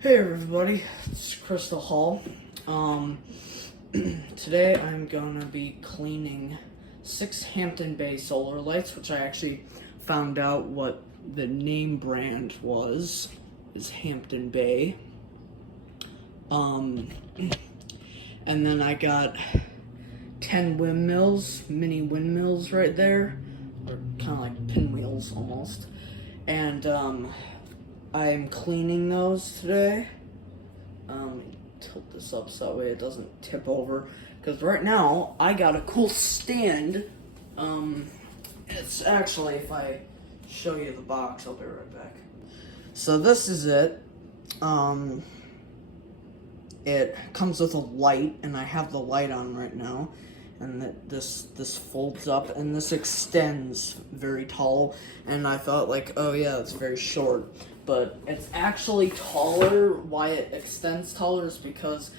Hey everybody, it's Crystal Hall. Today I'm gonna be cleaning 6 Hampton Bay solar lights, which I actually found out what the name brand was, is Hampton Bay. And then I got 10 windmills, mini windmills right there, or kind of like pinwheels almost. And I'm cleaning those today. Tilt this up so that way it doesn't tip over. Because right now, I got a cool stand. It's actually, if I show you the box, I'll be right back. So this is it. It comes with a light, and I have the light on right now. And this folds up, and this extends very tall. And I thought, like, oh yeah, it's very short. But it's actually taller. Why it extends taller is because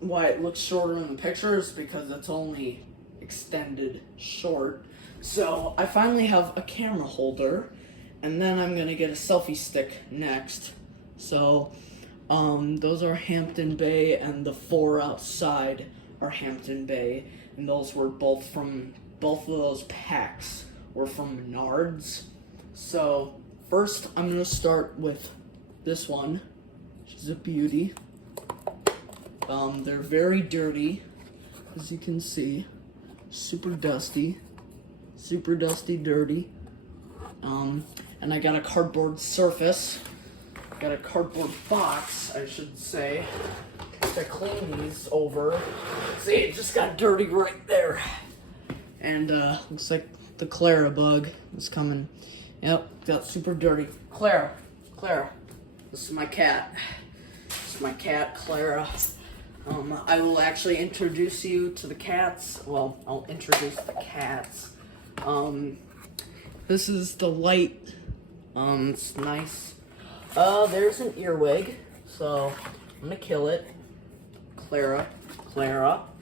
why it looks shorter in the picture is because it's only extended short. So I finally have a camera holder, and then I'm gonna get a selfie stick next. So those are Hampton Bay, and the 4 outside are Hampton Bay, and those were both of those packs were from Menards. So first, I'm going to start with this one, which is a beauty. They're very dirty, as you can see. Super dusty, dirty. And I got a cardboard surface. Got a cardboard box, I should say, to clean these over. See, it just got dirty right there. And looks like the Clara bug is coming. Yep, got super dirty. Clara, this is my cat. This is my cat, Clara. I will actually introduce you to the cats. Well, I'll introduce the cats. This is the light. It's nice. There's an earwig, so I'm gonna kill it. Clara.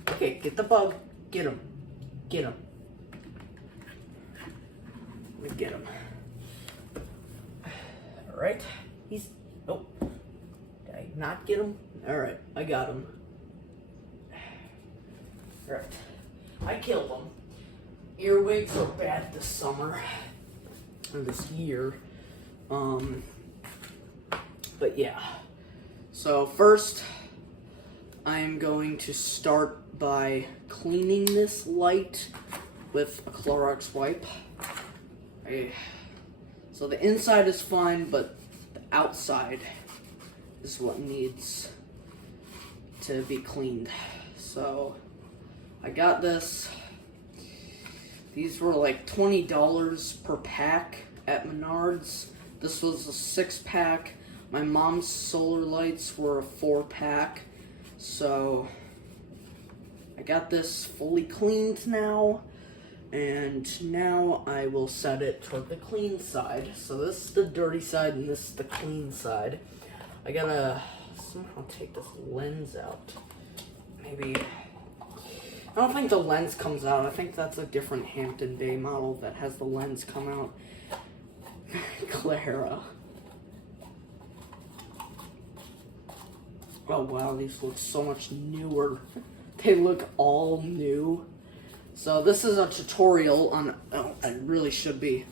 Okay, get the bug. Get him. Let me get him. Alright, did I not get him? Alright, I got him. Alright, I killed him. Earwigs are bad this summer, or this year. But yeah. So first, I'm going to start by cleaning this light with a Clorox wipe. So the inside is fine, but the outside is what needs to be cleaned. So I got this. These were like $20 per pack at Menards. This was a 6-pack. My mom's solar lights were a 4-pack. So I got this fully cleaned now. And now I will set it toward the clean side. So this is the dirty side and this is the clean side. I gotta somehow take this lens out. Maybe, I don't think the lens comes out. I think that's a different Hampton Bay model that has the lens come out. Clara. Oh wow, these look so much newer. They look all new. So this is a tutorial on, I really should be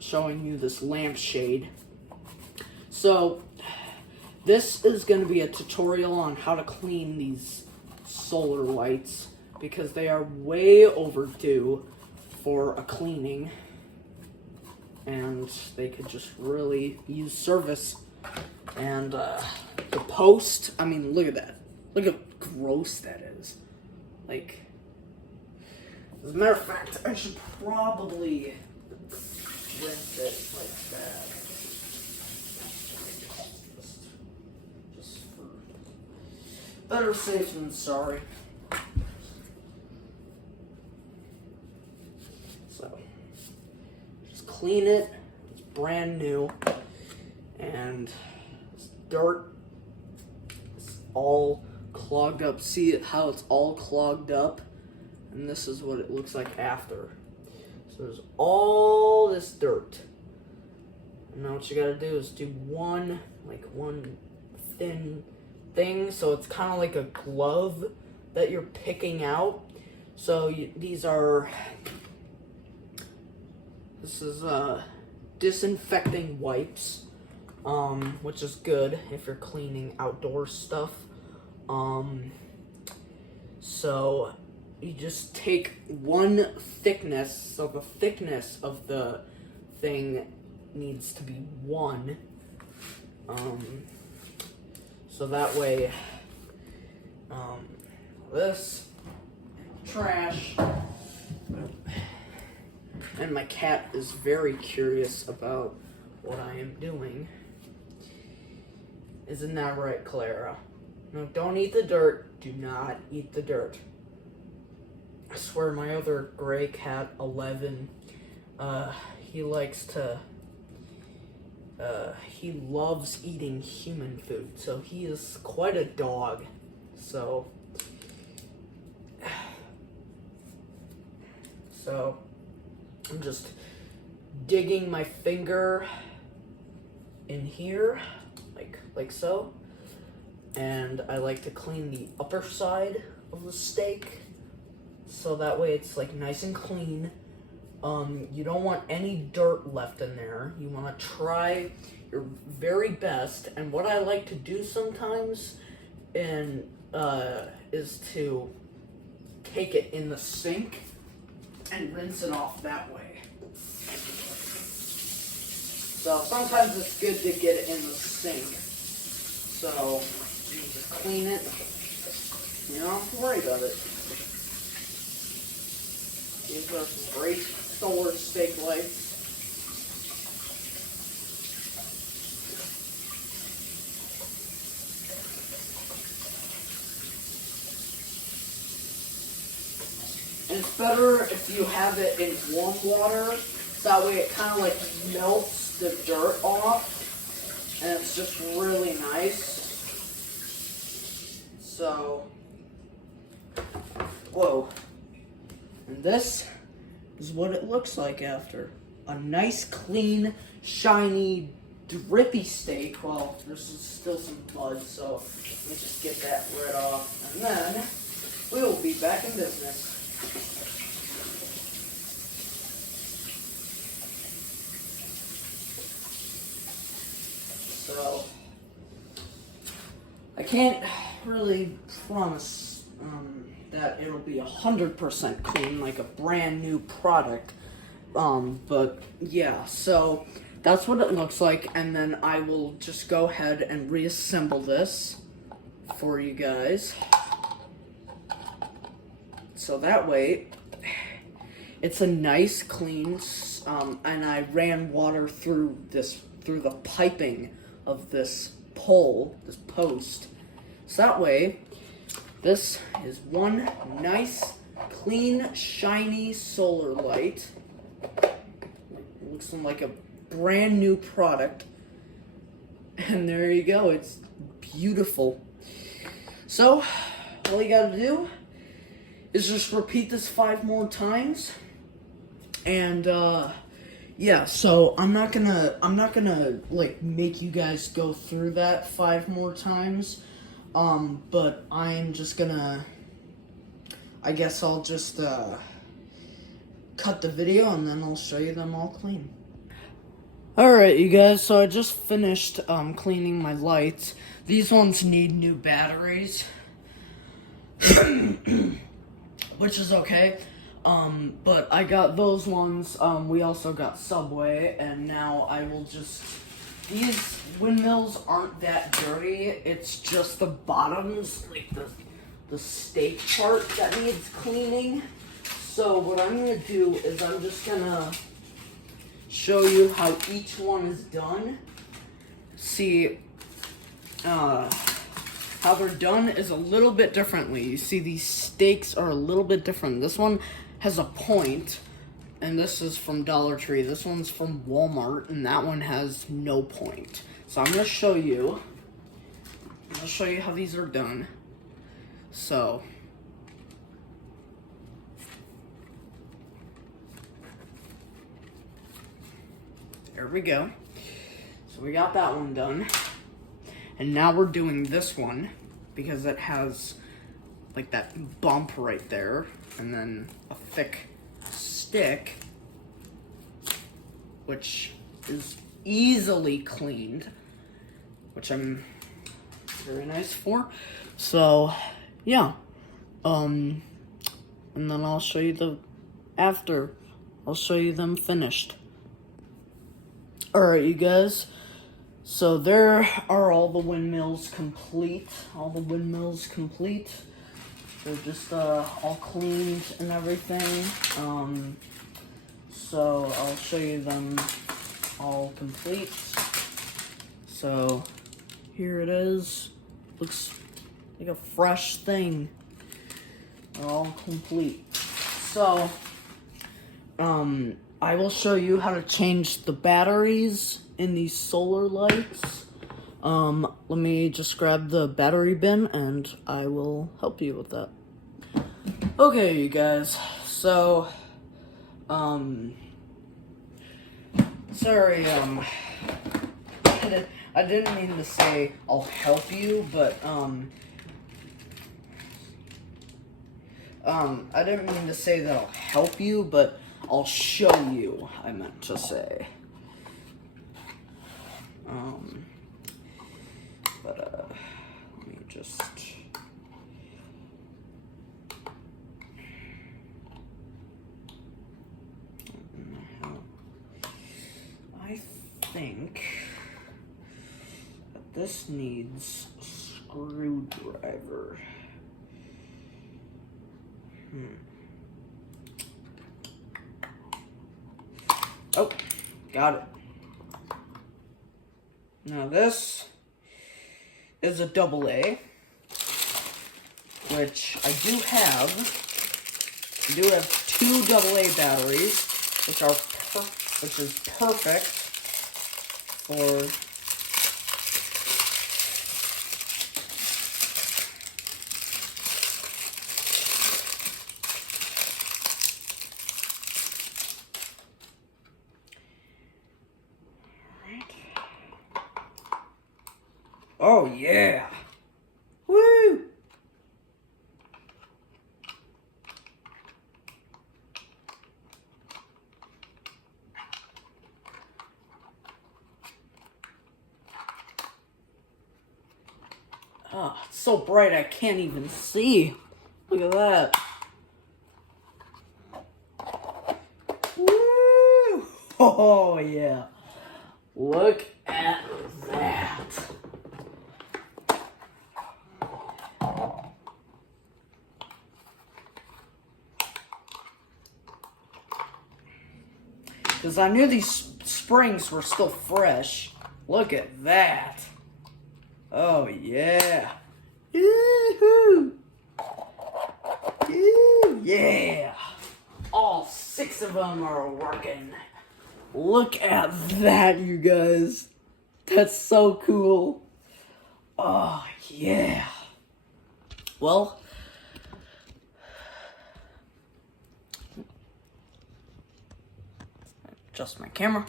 showing you this lampshade. So this is going to be a tutorial on how to clean these solar lights because they are way overdue for a cleaning and they could just really use service. And the post, I mean, look at that. Look how gross that is. Like, as a matter of fact, I should probably rinse it like that. Just for better safe than sorry. So, just clean it. It's brand new. And this dirt is all clogged up. See how it's all clogged up? And this is what it looks like after. So there's all this dirt. And now what you gotta do is do one thin thing, so it's kind of like a glove that you're picking out. So this is disinfecting wipes, which is good if you're cleaning outdoor stuff. So you just take one thickness, so the thickness of the thing needs to be 1. So that way, this trash, and my cat is very curious about what I am doing. Isn't that right, Clara? No, don't eat the dirt. Do not eat the dirt. I swear my other gray cat, 11, he likes to, he loves eating human food, so he is quite a dog. So I'm just digging my finger in here, like so. And I like to clean the upper side of the steak, so that way it's like nice and clean. You don't want any dirt left in there. You want to try your very best. And what I like to do sometimes is to take it in the sink and rinse it off that way. So sometimes it's good to get it in the sink. So you just clean it. You don't have to worry about it. These are some great solar steak lights. And it's better if you have it in warm water, so that way it kind of like melts the dirt off, and it's just really nice. So, whoa. And this is what it looks like after. A nice, clean, shiny, drippy steak. Well, there's still some mud, so let me just get that right off. And then we will be back in business. So, I can't really promise that it'll be 100% clean, like a brand new product. But yeah, so that's what it looks like, and then I will just go ahead and reassemble this for you guys. So that way, it's a nice, clean, and I ran water through the piping of this post. So that way, this is one nice, clean, shiny solar light. It looks like a brand new product. And there you go, it's beautiful. So, all you gotta do is just repeat this 5 more times. And, yeah, so I'm not gonna like make you guys go through that 5 more times. But I'm just gonna, I guess I'll just cut the video and then I'll show you them all clean. Alright, you guys, so I just finished cleaning my lights. These ones need new batteries, which is okay. But I got those ones. We also got Subway, and now I will just, these windmills aren't that dirty. It's just the bottoms, like the steak part that needs cleaning. So what I'm gonna do is I'm just gonna show you how each one is done. See, how they're done is a little bit differently. You see, these steaks are a little bit different. This one has a point, and this is from Dollar Tree. This one's from Walmart, and that one has no point. So I'm gonna show you. I'll show you how these are done. So, there we go. So we got that one done. And now we're doing this one because it has like that bump right there and then a thick stick, which is easily cleaned, which I'm very nice for. So yeah, and then I'll show you the after. I'll show you them finished. Alright, you guys, so there are all the windmills complete. They're just all cleaned and everything. So I'll show you them all complete. So here it is. Looks like a fresh thing. They're all complete. So I will show you how to change the batteries in these solar lights. Let me just grab the battery bin and I will help you with that. Okay, you guys, so, sorry, I didn't mean to say I'll help you, but, I didn't mean to say that I'll help you, but I'll show you, I meant to say. Let me just... I think that this needs a screwdriver. Oh, got it. Now this is a AA, which I do have. I do have 2 AA batteries, which is perfect for oh yeah. Woo! Oh, it's so bright I can't even see. Look at that. Woo! Oh yeah. Look at that. Because I knew these springs were still fresh. Look at that. Oh, yeah. Yoo-hoo. Yeah. All 6 of them are working. Look at that, you guys. That's so cool. Oh, yeah. Well, adjust my camera.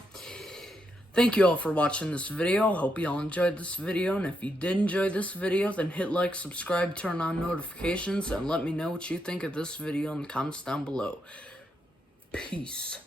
Thank you all for watching this video. Hope you all enjoyed this video, and if you did enjoy this video, then hit like, subscribe, turn on notifications, and let me know what you think of this video in the comments down below. Peace.